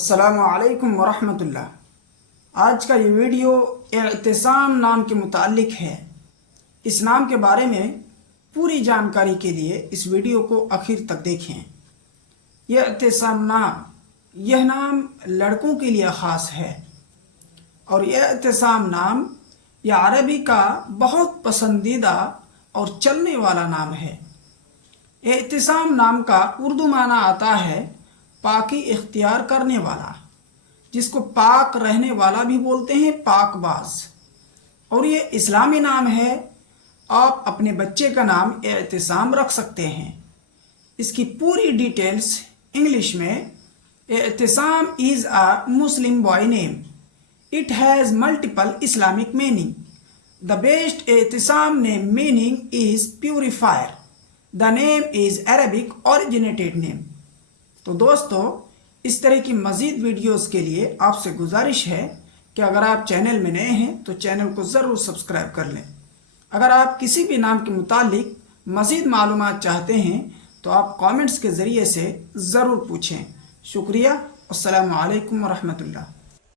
السلام علیکم ورحمۃ اللہ۔ آج کا یہ ویڈیو اعتصام نام کے متعلق ہے۔ اس نام کے بارے میں پوری جانکاری کے لیے اس ویڈیو کو آخر تک دیکھیں۔ یہ اعتصام نام، یہ نام لڑکوں کے لیے خاص ہے، اور یہ اعتصام نام یہ عربی کا بہت پسندیدہ اور چلنے والا نام ہے۔ اعتصام نام کا اردو معنی آتا ہے پاکی اختیار کرنے والا، جس کو پاک رہنے والا بھی بولتے ہیں، پاک باز۔ اور یہ اسلامی نام ہے۔ آپ اپنے بچے کا نام اعتصام رکھ سکتے ہیں۔ اس کی پوری ڈیٹیلز انگلش میں: اعتصام is a Muslim boy name. It has multiple Islamic meaning. The best اعتصام name meaning is purifier. The name is Arabic originated name. تو دوستو، اس طرح کی مزید ویڈیوز کے لیے آپ سے گزارش ہے کہ اگر آپ چینل میں نئے ہیں تو چینل کو ضرور سبسکرائب کر لیں۔ اگر آپ کسی بھی نام کے متعلق مزید معلومات چاہتے ہیں تو آپ کامنٹس کے ذریعے سے ضرور پوچھیں۔ شکریہ۔ السلام علیکم ورحمۃ اللہ۔